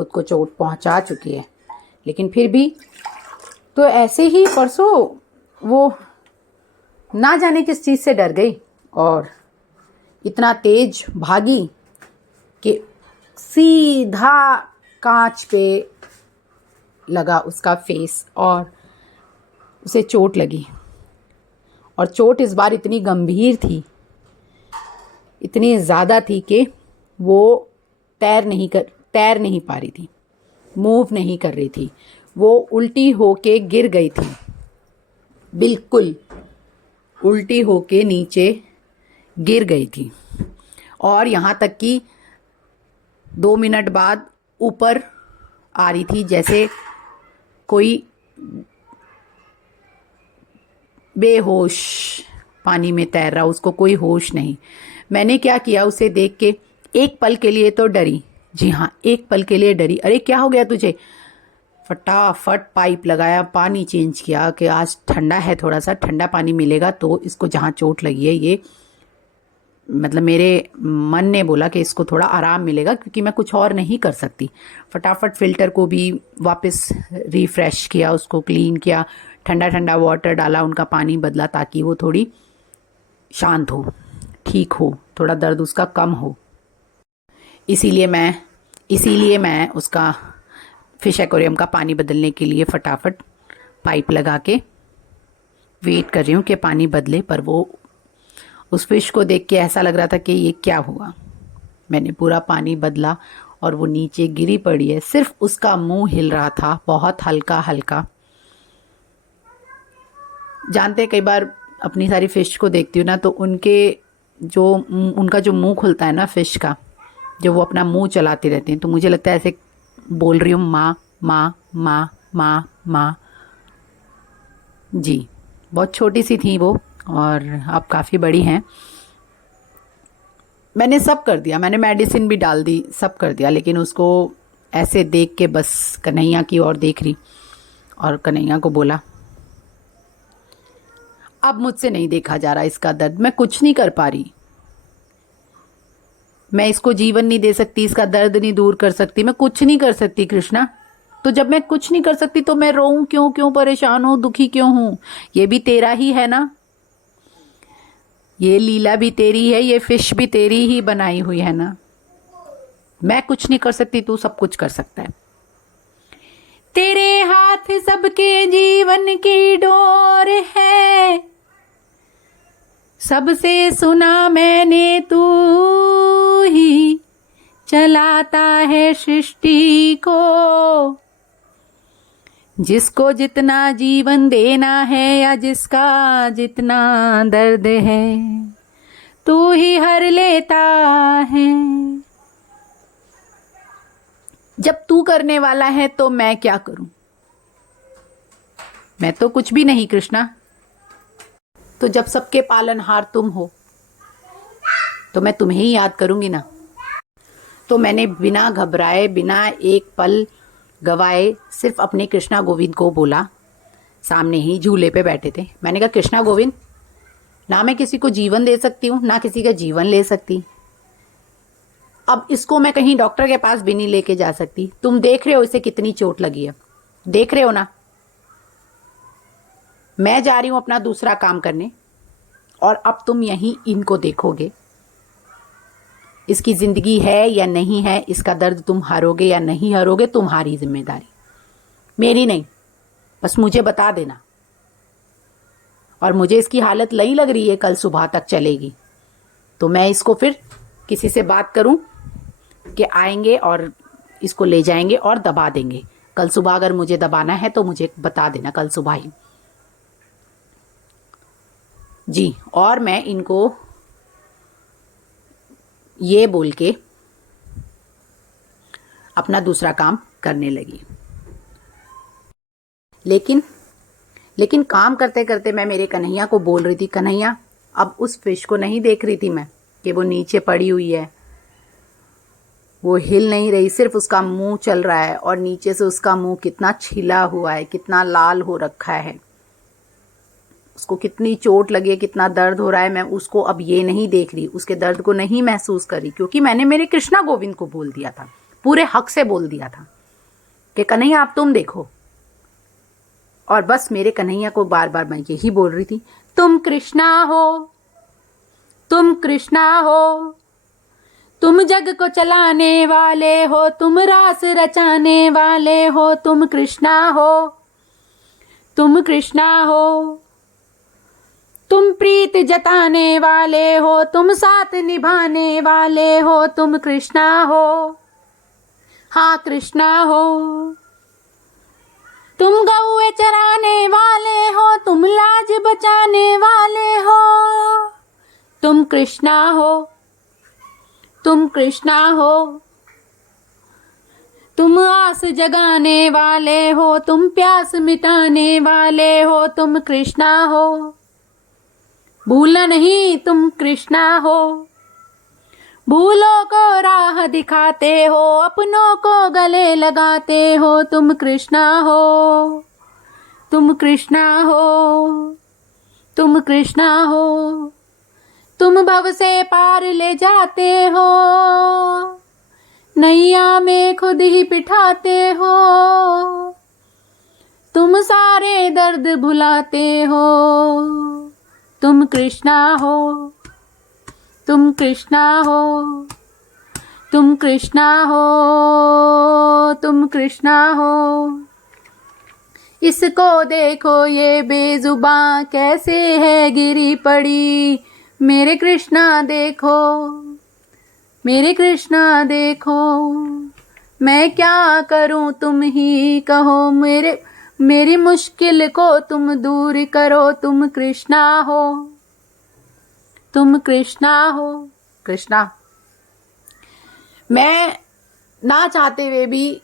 खुद को चोट पहुंचा चुकी है, लेकिन फिर भी तो ऐसे ही परसों वो ना जाने किस चीज़ से डर गई और इतना तेज भागी कि सीधा कांच पे लगा उसका फेस और उसे चोट लगी। और चोट इस बार इतनी गंभीर थी, इतनी ज़्यादा थी कि वो तैर नहीं पा रही थी, मूव नहीं कर रही थी। वो उल्टी होके गिर गई थी, बिल्कुल उल्टी होके नीचे गिर गई थी। और यहाँ तक कि 2 मिनट बाद ऊपर आ रही थी जैसे कोई बेहोश पानी में तैर रहा, उसको कोई होश नहीं। मैंने क्या किया, उसे देख के एक पल के लिए तो डरी, जी हाँ एक पल के लिए डरी। अरे क्या हो गया तुझे? फटाफट पाइप लगाया, पानी चेंज किया कि आज ठंडा है, थोड़ा सा ठंडा पानी मिलेगा तो इसको जहाँ चोट लगी है, ये मतलब मेरे मन ने बोला कि इसको थोड़ा आराम मिलेगा क्योंकि मैं कुछ और नहीं कर सकती। फटाफट फ़िल्टर को भी वापस रिफ़्रेश किया, उसको क्लीन किया, ठंडा ठंडा वाटर डाला, उनका पानी बदला ताकि वो थोड़ी शांत हो, ठीक हो, थोड़ा दर्द उसका कम हो। इसीलिए मैं उसका फ़िश एक्वेरियम का पानी बदलने के लिए फटाफट पाइप लगा के वेट कर रही हूँ कि पानी बदले। पर वो उस फिश को देख के ऐसा लग रहा था कि ये क्या हुआ। मैंने पूरा पानी बदला और वो नीचे गिरी पड़ी है, सिर्फ उसका मुंह हिल रहा था, बहुत हल्का हल्का। जानते कई बार अपनी सारी फ़िश को देखती हूँ ना तो उनका जो मुंह खुलता है ना फ़िश का, जब वो अपना मुंह चलाते रहते हैं तो मुझे लगता है ऐसे बोल रही हूँ माँ माँ माँ माँ माँ। जी बहुत छोटी सी थी वो और अब काफ़ी बड़ी हैं। मैंने सब कर दिया, मैंने मेडिसिन भी डाल दी, सब कर दिया, लेकिन उसको ऐसे देख के बस कन्हैया की ओर देख रही और कन्हैया को बोला अब मुझसे नहीं देखा जा रहा इसका दर्द, मैं कुछ नहीं कर पा रही, मैं इसको जीवन नहीं दे सकती, इसका दर्द नहीं दूर कर सकती, मैं कुछ नहीं कर सकती कृष्णा। तो जब मैं कुछ नहीं कर सकती तो मैं रोऊं क्यों परेशान हूं, दुखी क्यों हूं? ये भी तेरा ही है ना, ये लीला भी तेरी है, ये फिश भी तेरी ही बनाई हुई है ना। मैं कुछ नहीं कर सकती, तू सब कुछ कर सकता है। तेरे हाथ सबके जीवन की डोर है, सबसे सुना मैंने तू ही चलाता है सृष्टि को। जिसको जितना जीवन देना है या जिसका जितना दर्द है तू ही हर लेता है। जब तू करने वाला है तो मैं क्या करूं? मैं तो कुछ भी नहीं कृष्णा। तो जब सबके पालनहार तुम हो तो मैं तुम्हें ही याद करूंगी ना। तो मैंने बिना घबराए, बिना एक पल गवाए सिर्फ अपने कृष्णा गोविंद को बोला। सामने ही झूले पे बैठे थे। मैंने कहा कृष्णा गोविंद, ना मैं किसी को जीवन दे सकती हूँ ना किसी का जीवन ले सकती। अब इसको मैं कहीं डॉक्टर के पास भी नहीं लेके जा सकती। तुम देख रहे हो इसे कितनी चोट लगी है, देख रहे हो ना। मैं जा रही हूं अपना दूसरा काम करने और अब तुम यहीं इनको देखोगे। इसकी जिंदगी है या नहीं है, इसका दर्द तुम हारोगे या नहीं हारोगे, तुम्हारी जिम्मेदारी, मेरी नहीं। बस मुझे बता देना। और मुझे इसकी हालत नहीं लग रही है कल सुबह तक चलेगी, तो मैं इसको फिर किसी से बात करूं कि आएंगे और इसको ले जाएंगे और दबा देंगे। कल सुबह अगर मुझे दबाना है तो मुझे बता देना कल सुबह ही। जी, और मैं इनको ये बोल के अपना दूसरा काम करने लगी। लेकिन काम करते करते मैं मेरे कन्हैया को बोल रही थी, कन्हैया अब उस फिश को नहीं देख रही थी मैं कि वो नीचे पड़ी हुई है, वो हिल नहीं रही, सिर्फ उसका मुंह चल रहा है और नीचे से उसका मुंह कितना छिला हुआ है, कितना लाल हो रखा है, उसको कितनी चोट लगी है, कितना दर्द हो रहा है। मैं उसको अब ये नहीं देख रही, उसके दर्द को नहीं महसूस कर रही, क्योंकि मैंने मेरे कृष्णा गोविंद को बोल दिया था। पूरे हक से बोल दिया था कि कन्हैया अब तुम देखो। और बस मेरे कन्हैया को बार बार मैं यही बोल रही थी, तुम कृष्णा हो, तुम कृष्णा हो, तुम जग को चलाने वाले हो, तुम रास रचाने वाले हो, तुम कृष्णा हो, तुम कृष्णा हो, तुम प्रीत जताने वाले हो, तुम साथ निभाने वाले हो, तुम कृष्णा हो, हाँ कृष्णा हो, तुम गौए चराने वाले हो, तुम लाज बचाने वाले हो, तुम कृष्णा हो, तुम कृष्णा हो, तुम आस जगाने वाले हो, तुम प्यास मिटाने वाले हो, तुम कृष्णा हो, भूलना नहीं तुम कृष्णा हो, भूलों को राह दिखाते हो, अपनों को गले लगाते हो, तुम कृष्णा हो, तुम कृष्णा हो, तुम कृष्णा हो, तुम भव से पार ले जाते हो, नैया में खुद ही बिठाते हो, तुम सारे दर्द भुलाते हो, तुम कृष्णा हो, तुम कृष्णा हो, तुम कृष्णा हो, तुम कृष्णा हो, इसको देखो ये बेजुबां कैसे है गिरी पड़ी, मेरे कृष्णा देखो, मेरे कृष्णा देखो, मैं क्या करूं तुम ही कहो, मेरी मुश्किल को तुम दूर करो, तुम कृष्णा हो, तुम कृष्णा हो। कृष्णा, मैं ना चाहते हुए भी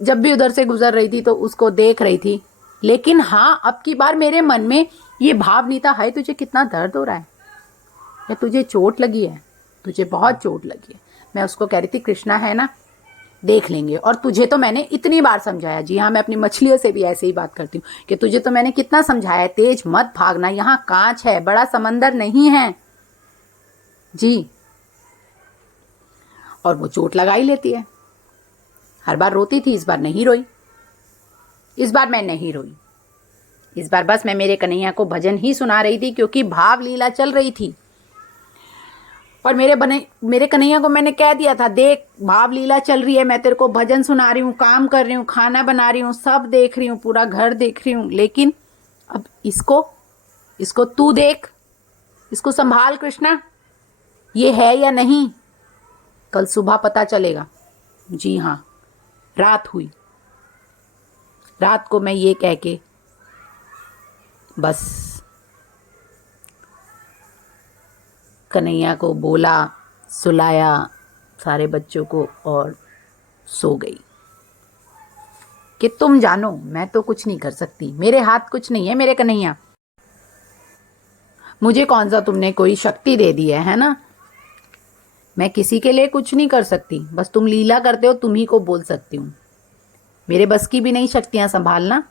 जब भी उधर से गुजर रही थी तो उसको देख रही थी, लेकिन हाँ अब की बार मेरे मन में ये भाव नहीं था, हाय तुझे कितना दर्द हो रहा है, या तुझे चोट लगी है, तुझे बहुत चोट लगी है। मैं उसको कह रही थी कृष्णा है ना, देख लेंगे। और तुझे तो मैंने इतनी बार समझाया, जी हाँ मैं अपनी मछलियों से भी ऐसे ही बात करती हूँ कि तुझे तो मैंने कितना समझाया, तेज मत भागना, यहाँ कांच है, बड़ा समंदर नहीं है जी। और वो चोट लगा ही लेती है, हर बार रोती थी, इस बार नहीं रोई, इस बार मैं नहीं रोई, इस बार बस मैं मेरे कन्हैया को भजन ही सुना रही थी, क्योंकि भाव लीला चल रही थी। और मेरे कन्हैया को मैंने कह दिया था, देख भाव लीला चल रही है, मैं तेरे को भजन सुना रही हूँ, काम कर रही हूँ, खाना बना रही हूँ, सब देख रही हूँ, पूरा घर देख रही हूँ, लेकिन अब इसको तू देख, इसको संभाल कृष्णा, ये है या नहीं, कल सुबह पता चलेगा। जी हाँ, रात हुई, रात को मैं ये कह के बस कन्हैया को बोला, सुलाया सारे बच्चों को और सो गई कि तुम जानो मैं तो कुछ नहीं कर सकती, मेरे हाथ कुछ नहीं है मेरे कन्हैया, मुझे कौन सा तुमने कोई शक्ति दे दी है ना, मैं किसी के लिए कुछ नहीं कर सकती, बस तुम लीला करते हो, तुम ही को बोल सकती हूँ, मेरे बस की भी नहीं शक्तियां संभालना।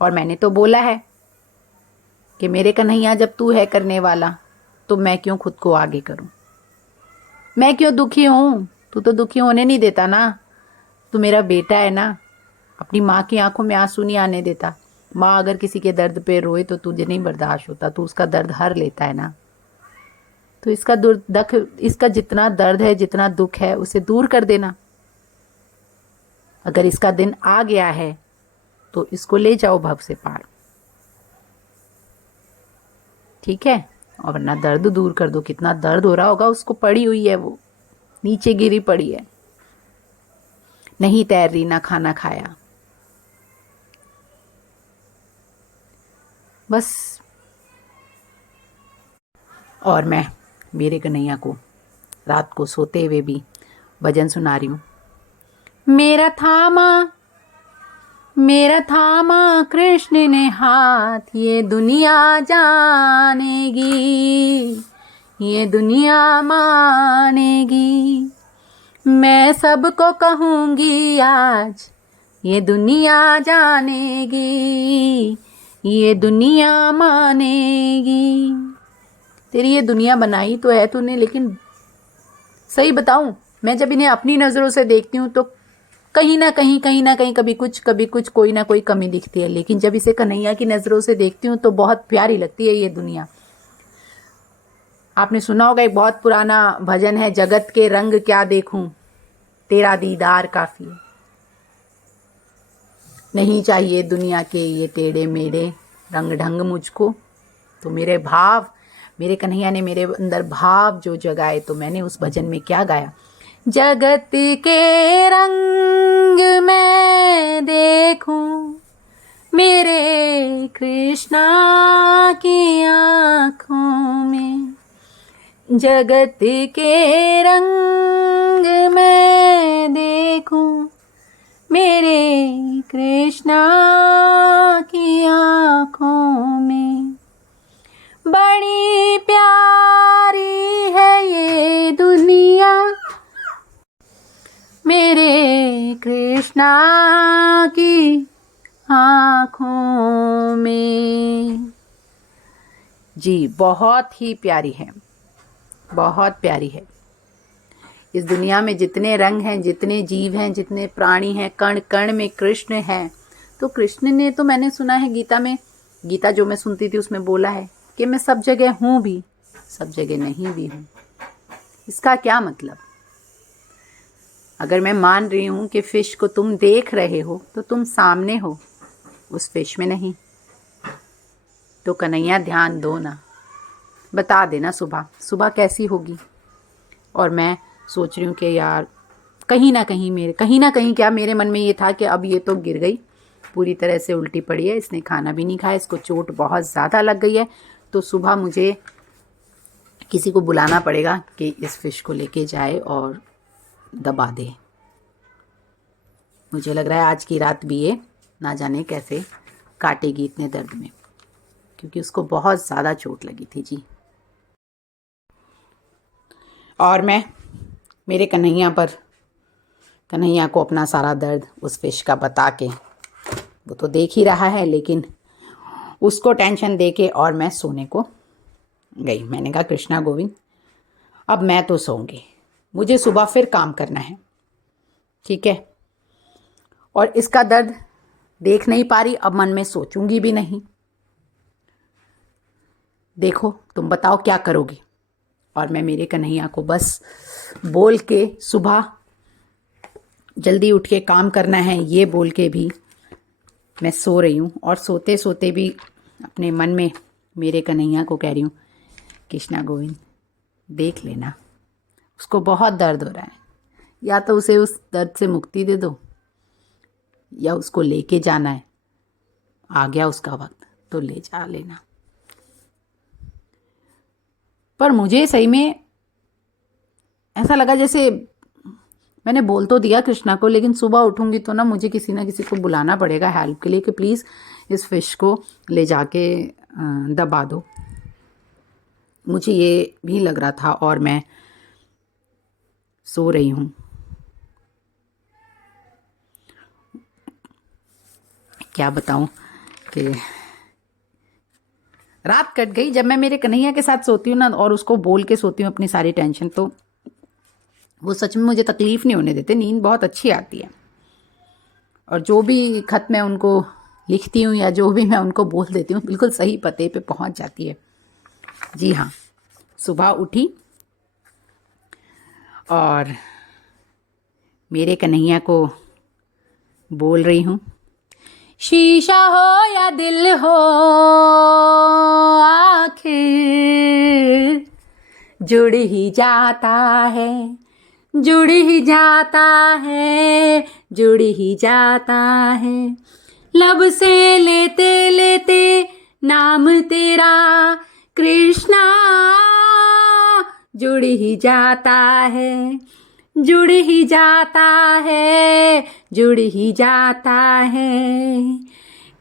और मैंने तो बोला है कि मेरे कन्हैया जब तू है करने वाला तो मैं क्यों खुद को आगे करूं, मैं क्यों दुखी हूं, तू तो दुखी होने नहीं देता ना, तू मेरा बेटा है ना, अपनी माँ की आंखों में आंसू नहीं आने देता, माँ अगर किसी के दर्द पे रोए तो तुझे नहीं बर्दाश्त होता, तू उसका दर्द हर लेता है ना, तो इसका जितना दर्द है, जितना दुख है, उसे दूर कर देना। अगर इसका दिन आ गया है तो इसको ले जाओ भव से पार, ठीक है, और वरना दर्द दूर कर दो। कितना दर्द हो रहा होगा उसको, पड़ी हुई है वो, नीचे गिरी पड़ी है, नहीं तैर रही, ना खाना खाया, बस। और मैं मेरे कन्हैया को रात को सोते हुए भी भजन सुना रही हूँ, मेरा थामा कृष्ण ने हाथ, ये दुनिया जानेगी, ये दुनिया मानेगी, मैं सबको कहूँगी आज, ये दुनिया जानेगी, ये दुनिया मानेगी। तेरी ये दुनिया बनाई तो है तूने, लेकिन सही बताऊं मैं जब इन्हें अपनी नज़रों से देखती हूँ तो कहीं ना कहीं कभी कुछ कोई ना कोई कमी दिखती है, लेकिन जब इसे कन्हैया की नज़रों से देखती हूँ तो बहुत प्यारी लगती है ये दुनिया। आपने सुना होगा, एक बहुत पुराना भजन है, जगत के रंग क्या देखूं, तेरा दीदार काफी है, नहीं चाहिए दुनिया के ये टेढ़े मेढ़े रंग ढंग मुझको। तो मेरे भाव, मेरे कन्हैया ने मेरे अंदर भाव जो जगाए, तो मैंने उस भजन में क्या गाया, जगत के रंग मैं देखूं मेरे कृष्णा की आँखों में, जगत के रंग मैं देखूं मेरे कृष्णा की आँखों में, बड़ी प्यारी है ये दुनिया मेरे कृष्णा की आँखों में। जी, बहुत ही प्यारी है, बहुत प्यारी है। इस दुनिया में जितने रंग हैं, जितने जीव हैं, जितने प्राणी हैं, कण कण में कृष्ण है। तो कृष्ण ने तो मैंने सुना है गीता में, गीता जो मैं सुनती थी उसमें बोला है कि मैं सब जगह हूँ भी, सब जगह नहीं भी हूँ। इसका क्या मतलब? अगर मैं मान रही हूँ कि फिश को तुम देख रहे हो तो तुम सामने हो, उस फिश में नहीं। तो कन्हैया ध्यान दो ना, बता देना सुबह सुबह कैसी होगी। और मैं सोच रही हूँ कि यार कहीं ना कहीं क्या मेरे मन में ये था कि अब ये तो गिर गई, पूरी तरह से उल्टी पड़ी है, इसने खाना भी नहीं खाया, इसको चोट बहुत ज़्यादा लग गई है, तो सुबह मुझे किसी को बुलाना पड़ेगा कि इस फिश को लेके जाए और दबा दे। मुझे लग रहा है आज की रात भी ये ना जाने कैसे काटेगी इतने दर्द में, क्योंकि उसको बहुत ज़्यादा चोट लगी थी जी। और मैं मेरे कन्हैया को अपना सारा दर्द उस फिश का बता के, वो तो देख ही रहा है, लेकिन उसको टेंशन दे के और मैं सोने को गई। मैंने कहा कृष्णा गोविंद अब मैं तो सोऊंगी, मुझे सुबह फिर काम करना है, ठीक है। और इसका दर्द देख नहीं पा रही, अब मन में सोचूंगी भी नहीं। देखो तुम बताओ क्या करोगी। और मैं मेरे कन्हैया को बस बोल के, सुबह जल्दी उठ के काम करना है ये बोल के भी मैं सो रही हूँ। और सोते सोते भी अपने मन में मेरे कन्हैया को कह रही हूँ, कृष्णा गोविंद देख लेना, उसको बहुत दर्द हो रहा है, या तो उसे उस दर्द से मुक्ति दे दो, या उसको लेके जाना है, आ गया उसका वक्त तो ले जा लेना। पर मुझे सही में ऐसा लगा जैसे मैंने बोल तो दिया कृष्णा को, लेकिन सुबह उठूंगी तो ना मुझे किसी ना किसी को बुलाना पड़ेगा हेल्प के लिए कि प्लीज़ इस फिश को ले जाके दबा दो। मुझे ये भी लग रहा था और मैं सो रही हूँ। क्या बताऊँ कि रात कट गई। जब मैं मेरे कन्हैया के साथ सोती हूँ ना और उसको बोल के सोती हूँ अपनी सारी टेंशन, तो वो सच में मुझे तकलीफ़ नहीं होने देते, नींद बहुत अच्छी आती है। और जो भी खत मैं उनको लिखती हूँ या जो भी मैं उनको बोल देती हूँ बिल्कुल सही पते पे पहुँच जाती है। जी हाँ, सुबह उठी और मेरे कन्हैया को बोल रही हूँ, शीशा हो या दिल हो आखिर जुड़ ही जाता है, जुड़ ही जाता है, जुड़ ही जाता है। लब से लेते लेते नाम तेरा कृष्णा जुड़ ही जाता है, जुड़ ही जाता है, जुड़ ही जाता है।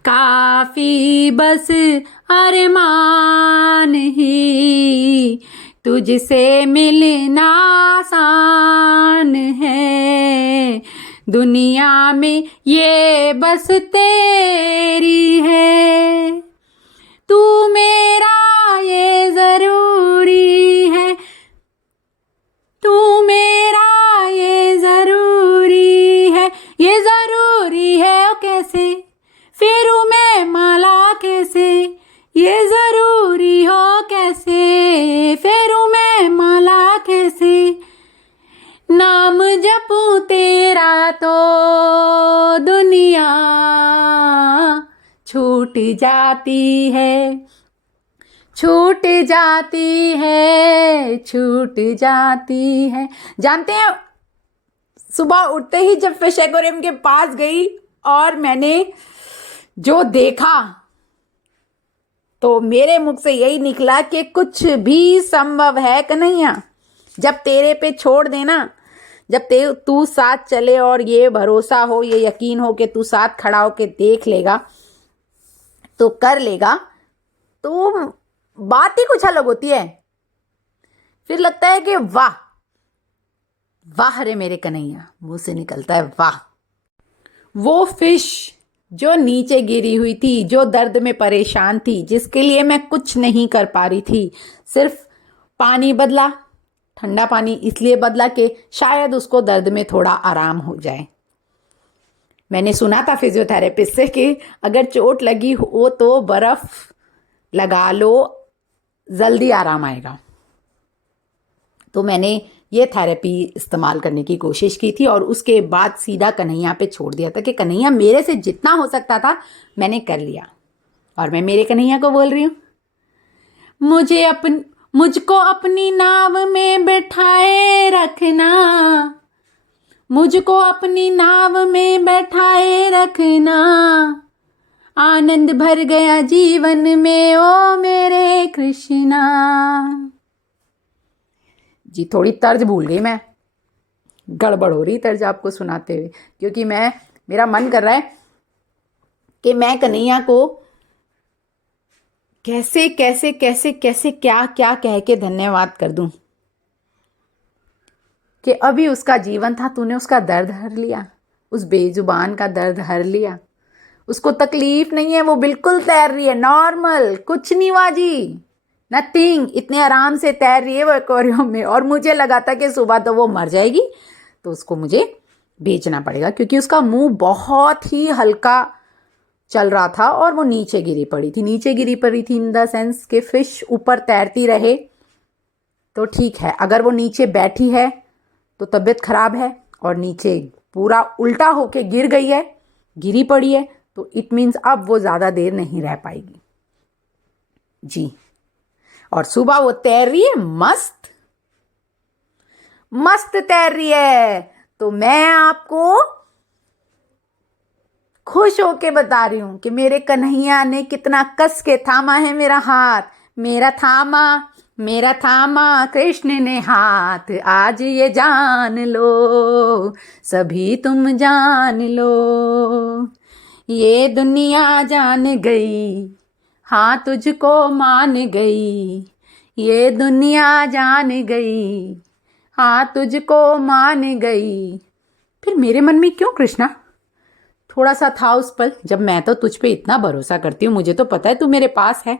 काफी बस अरमान ही तुझसे मिलना आसान है, दुनिया में ये बस तेरी है, तू मेरा ये जरूरी है, तू मेरा तेरा तो दुनिया छूट जाती है, छूट जाती है, छूट जाती है। जानते हैं, सुबह उठते ही जब फिश एक्वेरियम के पास गई और मैंने जो देखा तो मेरे मुख से यही निकला कि कुछ भी संभव है कन्हैया। जब तेरे पे छोड़ देना, जब तू साथ चले और ये भरोसा हो, ये यकीन हो कि तू साथ खड़ा हो के देख लेगा तो कर लेगा, तो बात ही कुछ अलग होती है। फिर लगता है कि वाह वाह रे मेरे कन्हैया, मुंह से निकलता है वाह। वो फिश जो नीचे गिरी हुई थी, जो दर्द में परेशान थी, जिसके लिए मैं कुछ नहीं कर पा रही थी, सिर्फ पानी बदला, ठंडा पानी इसलिए बदला कि शायद उसको दर्द में थोड़ा आराम हो जाए। मैंने सुना था फिजियोथेरेपिस्ट से कि अगर चोट लगी हो तो बर्फ लगा लो, जल्दी आराम आएगा। तो मैंने ये थेरेपी इस्तेमाल करने की कोशिश की थी और उसके बाद सीधा कन्हैया पे छोड़ दिया था कि कन्हैया मेरे से जितना हो सकता था मैंने कर लिया। और मैं मेरे कन्हैया को बोल रही हूँ, मुझको अपनी नाव में बैठाए रखना, मुझको अपनी नाव में बैठाए रखना, आनंद भर गया जीवन में ओ मेरे कृष्णा। जी थोड़ी तर्ज भूल गई मैं, गड़बड़ हो रही तर्ज आपको सुनाते हुए, क्योंकि मेरा मन कर रहा है कि मैं कन्हैया को कैसे कैसे कैसे कैसे क्या क्या कह के धन्यवाद कर दूं कि अभी उसका जीवन था, तूने उसका दर्द हर लिया, उस बेजुबान का दर्द हर लिया। उसको तकलीफ नहीं है, वो बिल्कुल तैर रही है, नॉर्मल, कुछ नहीं हुआ जी, नथिंग, इतने आराम से तैर रही है वो एक्वेरियम में। और मुझे लगा था कि सुबह तो वो मर जाएगी, तो उसको मुझे बेचना पड़ेगा, क्योंकि उसका मुंह बहुत ही हल्का चल रहा था और वो नीचे गिरी पड़ी थी। नीचे गिरी पड़ी थी इन द सेंस कि फिश ऊपर तैरती रहे तो ठीक है, अगर वो नीचे बैठी है तो तबीयत खराब है, और नीचे पूरा उल्टा होके गिर गई है, गिरी पड़ी है, तो इट मीन्स अब वो ज़्यादा देर नहीं रह पाएगी जी। और सुबह वो तैर रही है, मस्त मस्त तैर रही है। तो मैं आपको खुश होके बता रही हूं कि मेरे कन्हैया ने कितना कस के थामा है मेरा हाथ, मेरा थामा कृष्ण ने हाथ, आज ये जान लो, सभी तुम जान लो, ये दुनिया जान गई, हाँ तुझको मान गई, ये दुनिया जान गई, हाँ तुझको मान गई। फिर मेरे मन में क्यों कृष्णा थोड़ा सा था उस पल, जब मैं तो तुझ पे इतना भरोसा करती हूँ, मुझे तो पता है तू मेरे पास है,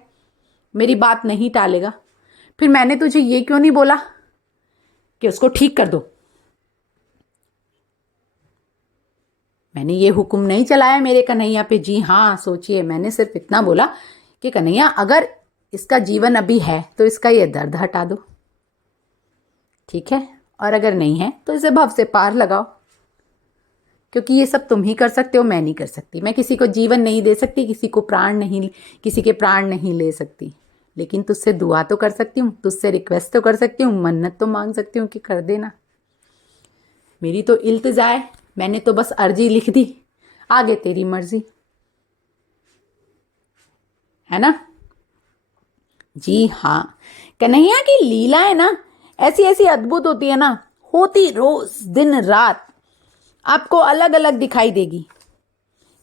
मेरी बात नहीं टालेगा, फिर मैंने तुझे ये क्यों नहीं बोला कि उसको ठीक कर दो? मैंने ये हुक्म नहीं चलाया मेरे कन्हैया पे। जी हाँ, सोचिए, मैंने सिर्फ इतना बोला कि कन्हैया अगर इसका जीवन अभी है तो इसका ये दर्द हटा दो, ठीक है, और अगर नहीं है तो इसे भव से पार लगाओ, क्योंकि ये सब तुम ही कर सकते हो, मैं नहीं कर सकती। मैं किसी को जीवन नहीं दे सकती, किसी के प्राण नहीं ले सकती, लेकिन तुझसे दुआ तो कर सकती हूँ, तुझसे रिक्वेस्ट तो कर सकती हूँ, मन्नत तो मांग सकती हूँ कि कर देना। मेरी तो इल्तिजा है, मैंने तो बस अर्जी लिख दी, आगे तेरी मर्जी है ना। जी हाँ, कन्हैया की लीला है ना, ऐसी ऐसी अद्भुत होती है ना, होती रोज दिन रात आपको अलग अलग दिखाई देगी।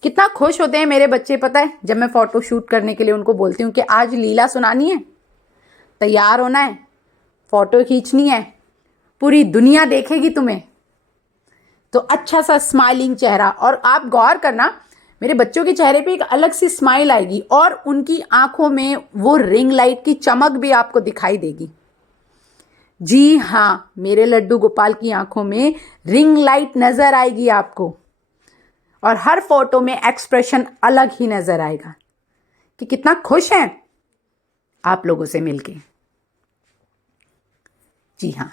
कितना खुश होते हैं मेरे बच्चे पता है, जब मैं फोटो शूट करने के लिए उनको बोलती हूँ कि आज लीला सुनानी है, तैयार होना है, फोटो खींचनी है, पूरी दुनिया देखेगी तुम्हें, तो अच्छा सा स्माइलिंग चेहरा। और आप गौर करना, मेरे बच्चों के चेहरे पे एक अलग सी स्माइल आएगी और उनकी आंखों में वो रिंग लाइट की चमक भी आपको दिखाई देगी। जी हाँ, मेरे लड्डू गोपाल की आंखों में रिंग लाइट नजर आएगी आपको, और हर फोटो में एक्सप्रेशन अलग ही नजर आएगा कि कितना खुश हैं आप लोगों से मिलके। जी हाँ,